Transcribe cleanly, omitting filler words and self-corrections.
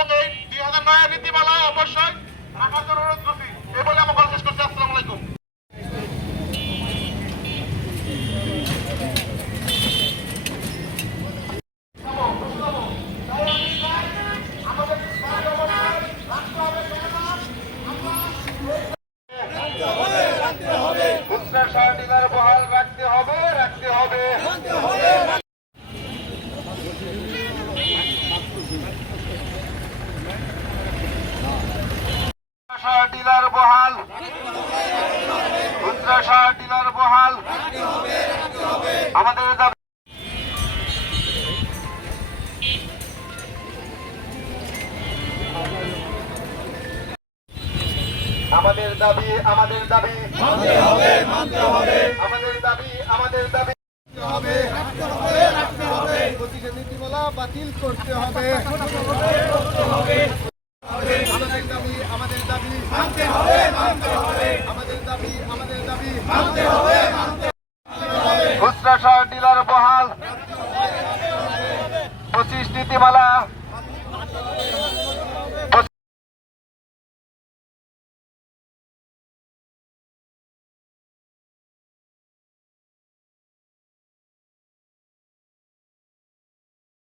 এবং এই 2009 নীতিমালা অবশ্যই রাখার জন্য অনুরোধ করছি। এই বলে আমার কথা শেষ করছি। আসসালামু আলাইকুম। ডিলার বহাল রাখতে হবে, রাখতে হবে। ডিলার বহাল, ডিলার বহাল আমাদের দাবি। আমাদের দাবি, আমাদের দাবি মানতে হবে, মানতে হবে। আমাদের দাবি, আমাদের দাবি হবে, রাখতে হবে, রাখতে হবে। প্রতিটি নীতিমালা বাতিল করতে হবে, আমাদের দাবি, আমাদের দাবি মানতে হবে, মানতে হবে। আমাদের দাবি, আমাদের দাবি মানতে হবে, মানতে হবে। খুচরা সার ডিলার বহাল 25 নীতিমালা